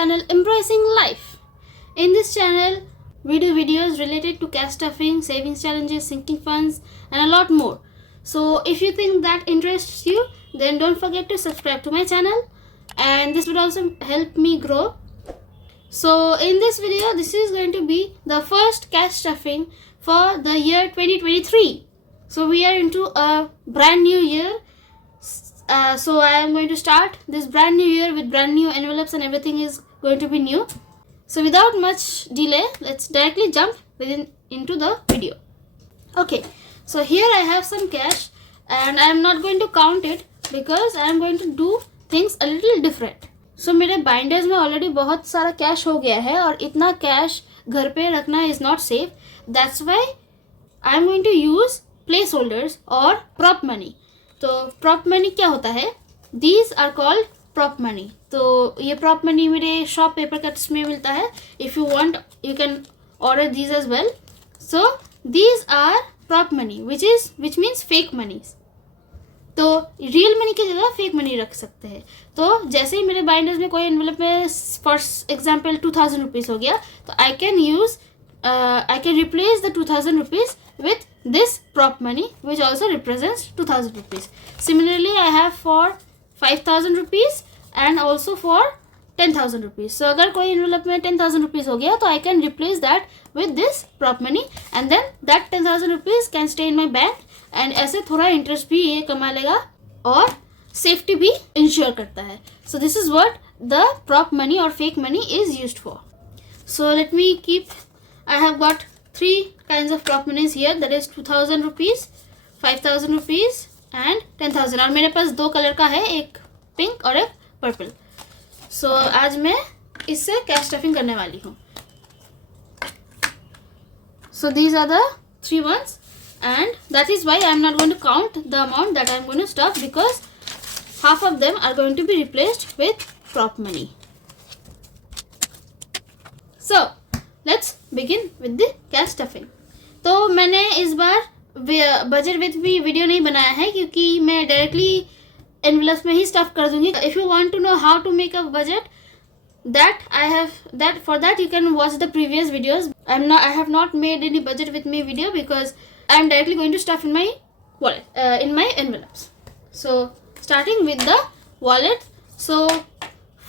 channel Embracing Life. In this channel, we do videos related to cash stuffing, savings challenges, sinking funds, and a lot more. So if you think that interests you, then don't forget to subscribe to my channel, and this would also help me grow. So in this video, this is going to be the first cash stuffing for the year 2023. So we are into a brand new year. So I am going to start this brand new year with brand new envelopes, and everything is going to be new. So without much delay, let's directly jump into the video. Okay, so here I have some cash, and I am not going to count it because I am going to do things a little different. So मेरे binders में already बहुत सारा cash हो गया है, और इतना cash घर पे रखना is not safe. That's why I am going to use placeholders और प्रॉप मनी. तो प्रॉप मनी क्या होता है? These are called prop money. तो ये प्रॉप मनी मेरे शॉप पेपर कट्स में मिलता है. If you want you can order these as well. So these are prop money which means fake monies. तो रियल मनी की जगह फेक मनी रख सकते हैं. तो जैसे ही मेरे बाइंडर्स में कोई एनवेलप में फॉर एग्जाम्पल 2000 रुपीज़ हो गया, तो I can replace the 2000 rupees with this prop money, which also represents 2000 rupees. Similarly, I have for 5000 rupees and also for 10,000 rupees. So अगर कोई envelope में 10,000 rupees हो गया, तो I can replace that with this prop money, and then that 10,000 rupees can stay in my bank, and ऐसे थोड़ा interest भी ये कमा लेगा और safety भी ensure करता है. So this is what the prop money or fake money is used for. So let me keep. I have got 3 kinds of prop monies here, that is 2000 rupees, 5000 rupees and 10,000. और मेरे पास दो colour का है, एक pink और एक purple. सो आज मैं इससे कैश स्टफिंग करने वाली हूँ. So these are the 3 ones, and that is why I am not going to count the amount that I am going to stuff, because half of them are going to be replaced with prop money. So let's begin with the cash stuffing. तो मैंने इस बार budget with भी video नहीं बनाया है, क्योंकि मैं directly envelopes में ही स्टफ कर दूंगी. If you want to know how to make a budget, for that you can watch the previous videos. I have not made any budget with me video because I am directly going to stuff in my wallet, in my envelopes. So starting with the wallet. So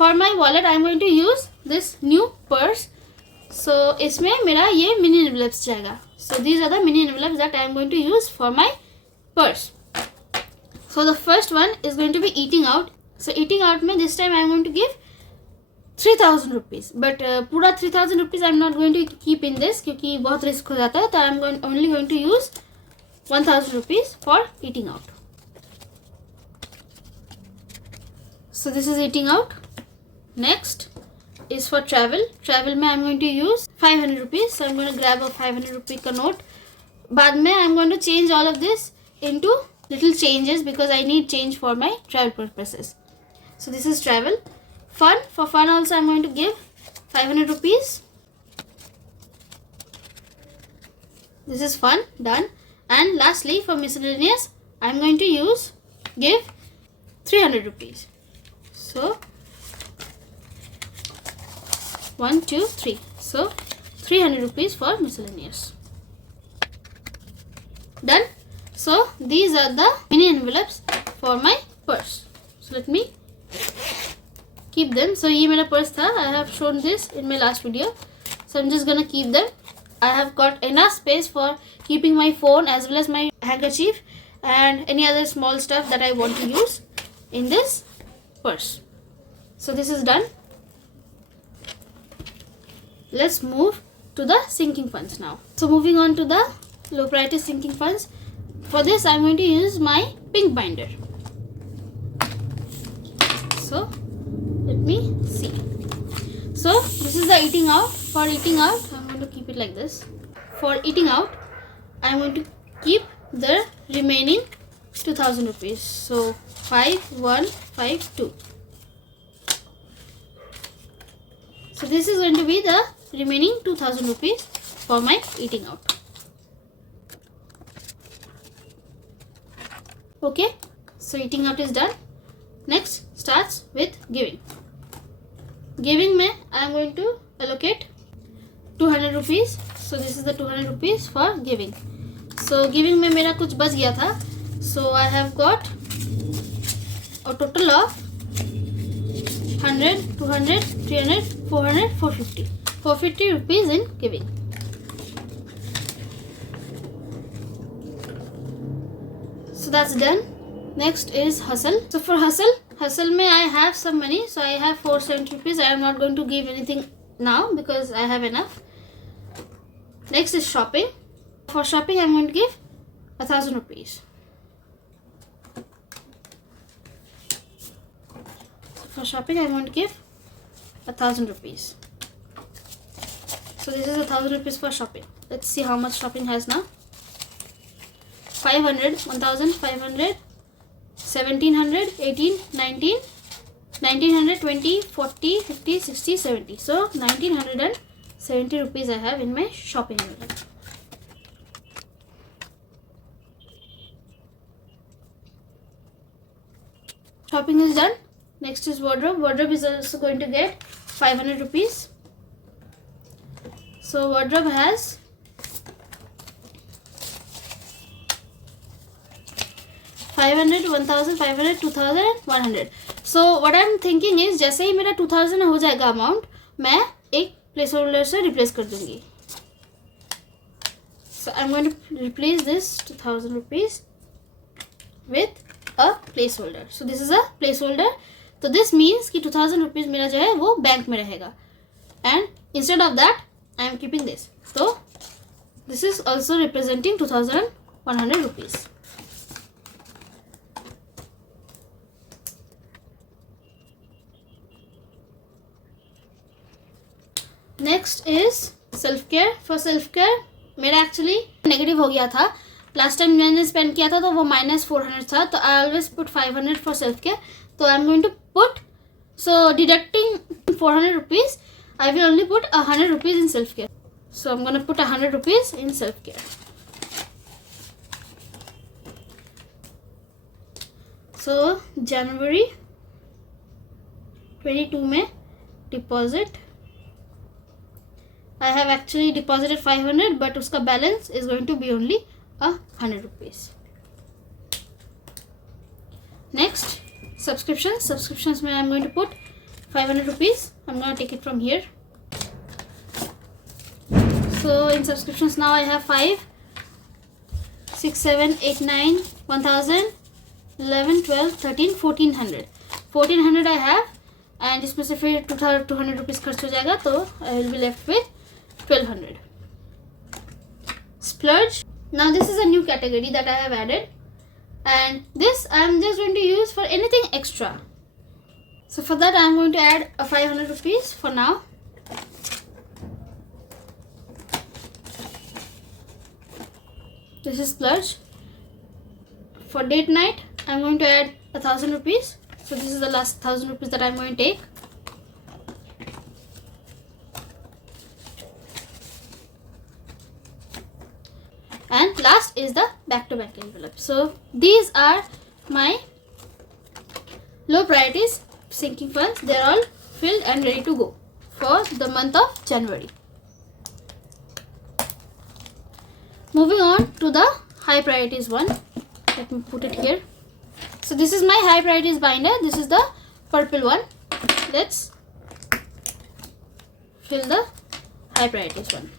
for my wallet I am going to use this new purse. So इसमें मेरा ये mini envelopes जाएगा. So these are the mini envelopes that I am going to use for my purse. So the first one is going to be eating out. So eating out में this time I am going to give 3000 rupees. But पूरा 3000 rupees I am not going to keep in this, क्योंकि बहुत risk हो जाता है. तो I am only going to use 1000 rupees for eating out. So this is eating out. Next is for travel. Travel में I am going to use 500 rupees. So I am going to grab a 500 rupee का note. बाद में I am going to change all of this into little changes, because I need change for my travel purposes. So this is travel. Fun. For fun also I am going to give 500 rupees. This is fun. Done. And lastly for miscellaneous I am going to give 300 rupees. So 1, 2, 3. So 300 rupees for miscellaneous. Done. So these are the mini envelopes for my purse. So let me keep them. So ये मेरा purse था. I have shown this in my last video. So I'm just gonna keep them. I have got enough space for keeping my phone as well as my handkerchief and any other small stuff that I want to use in this purse. So this is done. Let's move to the sinking funds now. So moving on to the low priority sinking funds. For this I am going to use my pink binder. So let me see. So this is the eating out. For eating out I am going to keep it like this. For eating out I am going to keep the remaining 2000 rupees. So 5152. So this is going to be the remaining 2000 rupees for my eating out. Okay, so eating out is done. Next starts with giving. Giving में I am going to allocate 200 rupees. So this is the 200 rupees for giving. So giving में मेरा कुछ बच गया था. So I have got a total of 100, 200, 300, 400, 450. 450 rupees in giving. So that's done. Next is hustle. So for hustle में I have some money. So I have 470 rupees. I am not going to give anything now because I have enough. Next is shopping. For shopping I am going to give 1000 rupees. For shopping I am going to give 1000 rupees. So this is 1000 rupees for shopping. Let's see how much shopping has now. 500, 1000, 500, 1700, 18, 19, 1900, 20, 40, 50, 60, 70. So 1970 rupees I have in my shopping wallet. Shopping is done. Next is wardrobe. Wardrobe is also going to get 500 rupees. So wardrobe has 500, 1000, 500, 2000, 100. So what I am thinking is जैसे ही मेरा 2000 हो जाएगा amount, मैं एक place holder से replace कर दूंगी. So I am going to replace this 2000 rupees with a placeholder. So this is a placeholder. So this means कि 2000 rupees मेरा जो है वो बैंक में रहेगा. And instead of that I am keeping this. So this is also representing 2100 rupees. Next is self care. For self care मेरा actually negative हो गया था. लास्ट टाइम मैंने स्पेंड किया था तो वो -400 था. तो I always put 500 for self care. तो I am going to put, so deducting 400 rupees I will only put 100 rupees in self care. So I am going to put 100 rupees in self care. So जनवरी 22 में deposit I have actually deposited 500, but उसका balance is going to be only 100 rupees. Next, subscriptions. Subscriptions में I am going to put 500 rupees. I am going to take it from here. So in subscriptions now I have 5, 6, 7, 8, 9, 1000, 11, 12, 13, 1400. 1400 I have, and इसमें से फिर 200 rupees खर्च हो जाएगा, तो I will be left with 1200. Splurge. Now this is a new category that I have added, and this I am just going to use for anything extra. So for that I am going to add a 500 rupees for now. This is splurge. For date night I am going to add 1000 rupees. So this is the last 1000 rupees that I am going to take. And last is the back-to-back envelope. So these are my low priorities sinking funds. They are all filled and ready to go for the month of January. Moving on to the high priorities one. Let me put it here. So this is my high priorities binder. This is the purple one. Let's fill the high priorities one.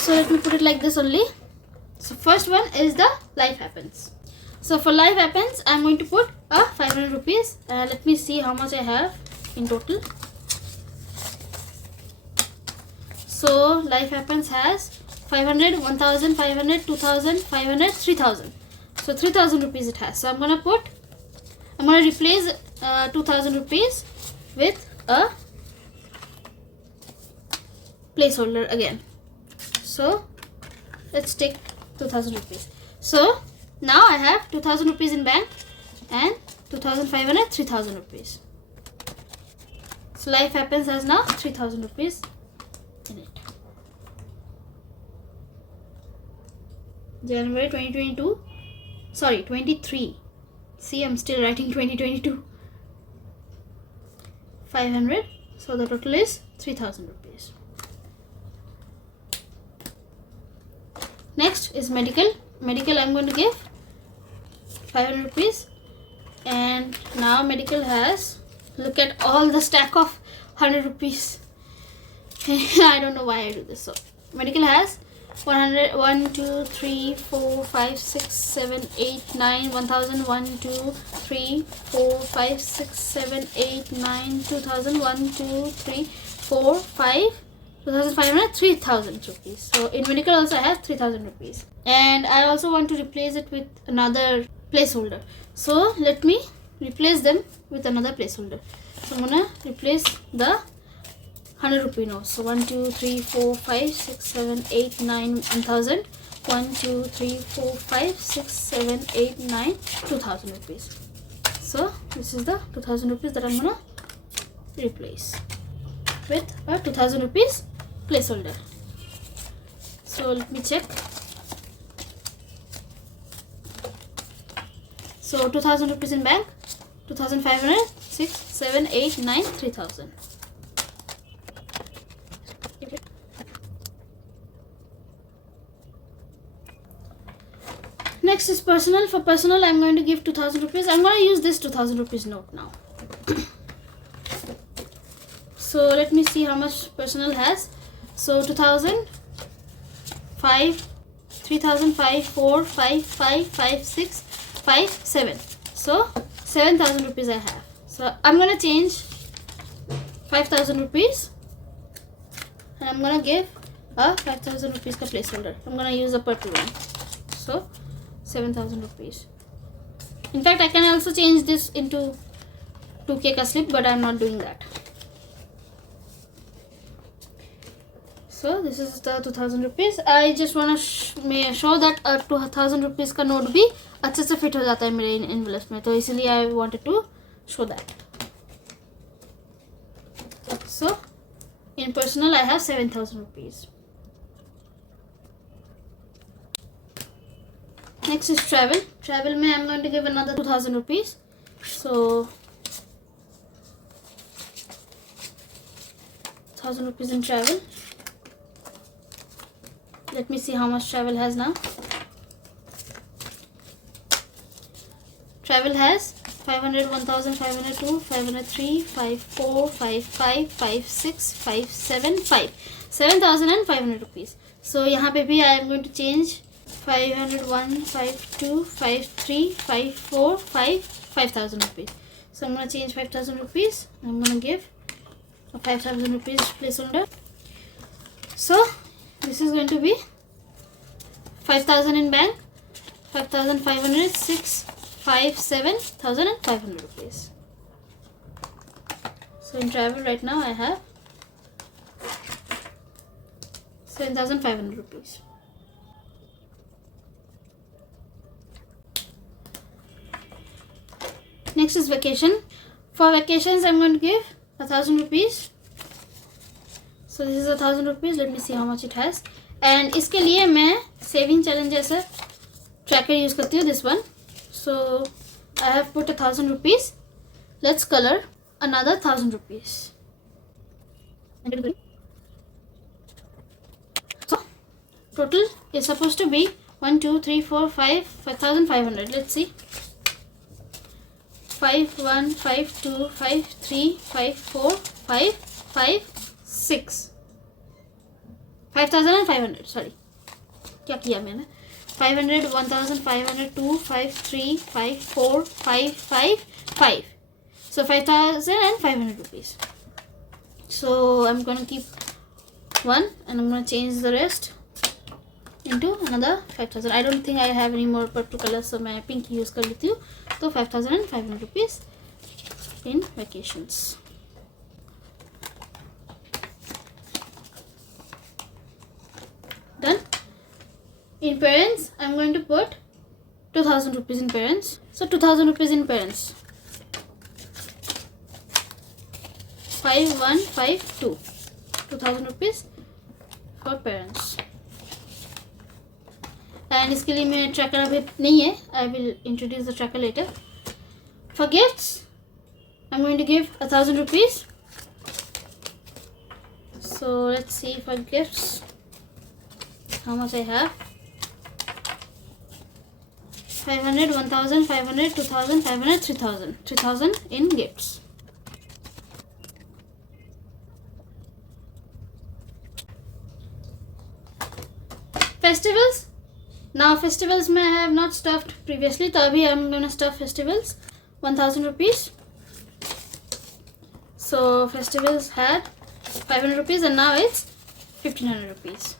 So let me put it like this only. So first one is the life happens. So for life happens I am going to put 500 rupees. Let me see how much I have in total. So life happens has 500, 1000, 500, 2000, 500, 3000. So 3000 rupees it has. So I'm going to replace 2000 rupees with a placeholder again. So let's take 2000 rupees. So now I have 2000 rupees in bank and 2500, 3000 rupees. So life happens has now 3000 rupees in it. January 2022. Sorry, 23. See, I'm still writing 2022. 500. So the total is 3000 rupees. Next is medical. Medical I'm going to give 500 rupees. And now medical has, look at all the stack of 100 rupees. I don't know why I do this. So medical has 100, 1, 2, 3, 4, 5, 6, 7, 8, 9, 1000, 1, 2, 3, 4, 5, 6, 7, 8, 9, 2000, 1, 2, 3, 4, 5, 2500, 3000 rupees. So in medical also I have 3000 rupees. And I also want to replace it with another placeholder. So let me replace them with another placeholder. So I'm gonna replace the 100 rupee notes. So 1, 2, 3, 4, 5, 6, 7, 8, 9, 1000. 1, 2, 3, 4, 5, 6, 7, 8, 9, 2000 rupees. So this is the 2000 rupees that I'm gonna replace with a 2000 rupees placeholder. So let me check. So 2000 rupees in bank, 2500, 6, 7, 8, 9, 3000. Next is personal. For personal, I'm going to give 2000 rupees. I'm going to use this 2000 rupees note now. So let me see how much personal has. So 2000, 5, 3000, 5, 4, 5, 5, 5, 6, 5, 7. So 7000 rupees I have. So I'm going to change 5000 rupees. And I'm going to give a 5000 rupees ka placeholder. I'm going to use a purple one. So 7000 rupees. In fact, I can also change this into 2k ka slip, but I'm not doing that. So this is the 2000 rupees. I just want to show that a 2000 rupees का note भी अच्छे से fit हो जाता है मेरे envelopes में, तो इसलिए I wanted to show that. So in personal I have 7000 rupees. Next is travel. Travel में I'm going to give another 2000 rupees. So 1000 rupees in travel. Let me see how much travel has now. Travel has 500, 1000, 502, 503, 54, 55, 56, 57, 5. 7500 rupees. So यहाँ पे भी I am going to change 501, 52, 53, 54, 5, 5000 rupees. So I'm going to change 5000 rupees. I'm going to give a 5000 rupees placeholder. So this is going to be 5000 in bank, 5500, 6, 5, 7500 rupees. So in travel right now I have 7500 rupees. Next is vacation. For vacations I'm going to give 1000 rupees. So this is 1000 rupees. Let me see how much it has. And इसके लिए मैं saving challenge जैसा tracker use करती हूँ, this one. So I have put 1000 rupees. Let's color another 1000 rupees. So total is supposed to be 1, 2, 3, 4, 5, 5500. Let's see. 5, 1, 5, 2, 5, 3, 5, 4, 5, 5, 6. 5500. Sorry. क्या किया मैंने? 500, 1000, 500, 2, 5, 3, 5, 4, 5, 5, 5. So 5500 rupees. So I'm gonna keep one and I'm gonna change the rest into another 5000. I don't think I have any more purple color, so मैं pink use कर लेती हूँ. So 5500 rupees in vacations. Done. In parents, I'm going to put 2000 rupees in parents. So 2000 rupees in parents. 5152. 2000 rupees for parents. And इसके लिए मेरा tracker अभी नहीं है. I will introduce the tracker later. For gifts, I'm going to give 1000 rupees. So let's see for gifts how much I have. 500, 1000, 500, 2000, 500, 3000. 3000 in gifts. Festivals. Now festivals may I have not stuffed previously. So abhi I am gonna stuff festivals. 1000 rupees. So festivals had 500 rupees and now it's 1500 rupees.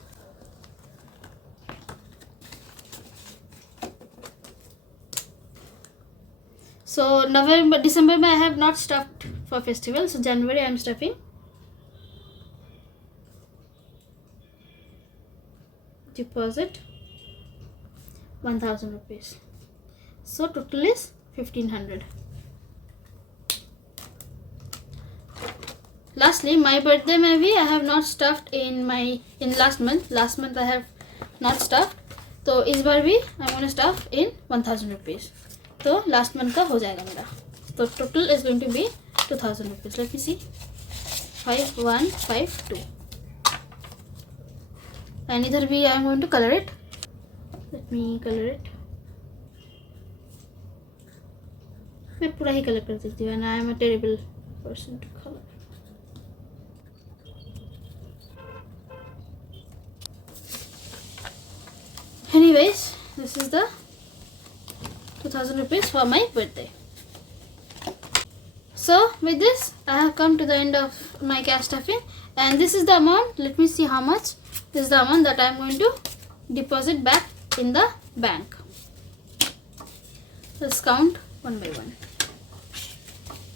So November, December I have not stuffed for festival. So January I am stuffing. Deposit 1000 rupees. So total is 1500. Lastly, my birthday maybe I have not stuffed in last month. Last month I have not stuffed. So इस बार भी I am gonna stuff in 1000 rupees. तो last month का हो जाएगा मेरा. So total is going to be 2000 rupees. Let me see. 5152. And इधर भी I am going to color it. Let me color it. मैं पूरा ही color कर देती हूँ and I am a terrible person to color. Anyways, this is the 2000 rupees for my birthday. So with this I have come to the end of my cash stuffing, and this is the amount. Let me see how much. This is the amount that I am going to deposit back in the bank. Let's count one by one.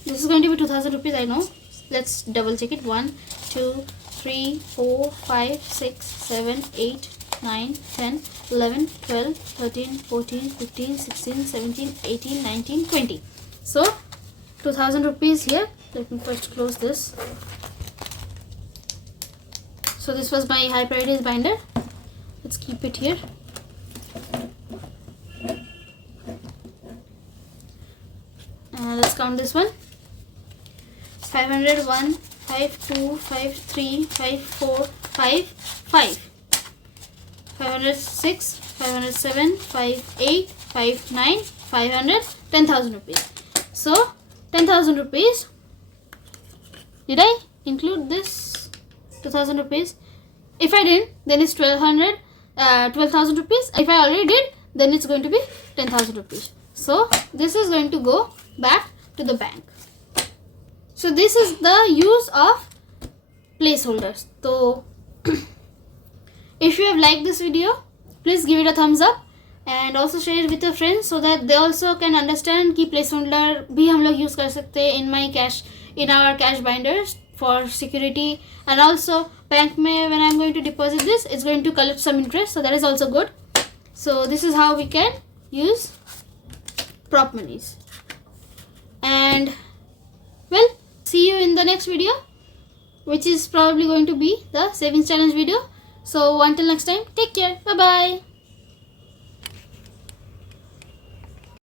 This is going to be 2000 rupees, I know. Let's double check it. 1 2 3 4 5 6 7 8 9 10 11 12 13 14 15 16 17 18 19 20. So 2000 rupees here. Let me first close this. So this was my high priorities binder. Let's keep it here. Let's count this one. 500, 1, 5, 2, 5, 3, 5, 4, 5, 5. 506, 507, 5, 8, 5, 9, 500, 10,000 rupees. So 10,000 rupees. Did I include this 2,000 rupees? If I didn't, then it's 12,000 rupees. If I already did, then it's going to be 10,000 rupees. So this is going to go back to the bank. So this is the use of placeholders. So if you have liked this video, please give it a thumbs up and also share it with your friends so that they also can understand कि placeholder भी हम लोग use कर सकते हैं in our cash binders for security, and also bank में when I am going to deposit this, it's going to collect some interest, so that is also good. So this is how we can use prop monies. And well, see you in the next video, which is probably going to be the savings challenge video. So until next time, take care. Bye bye.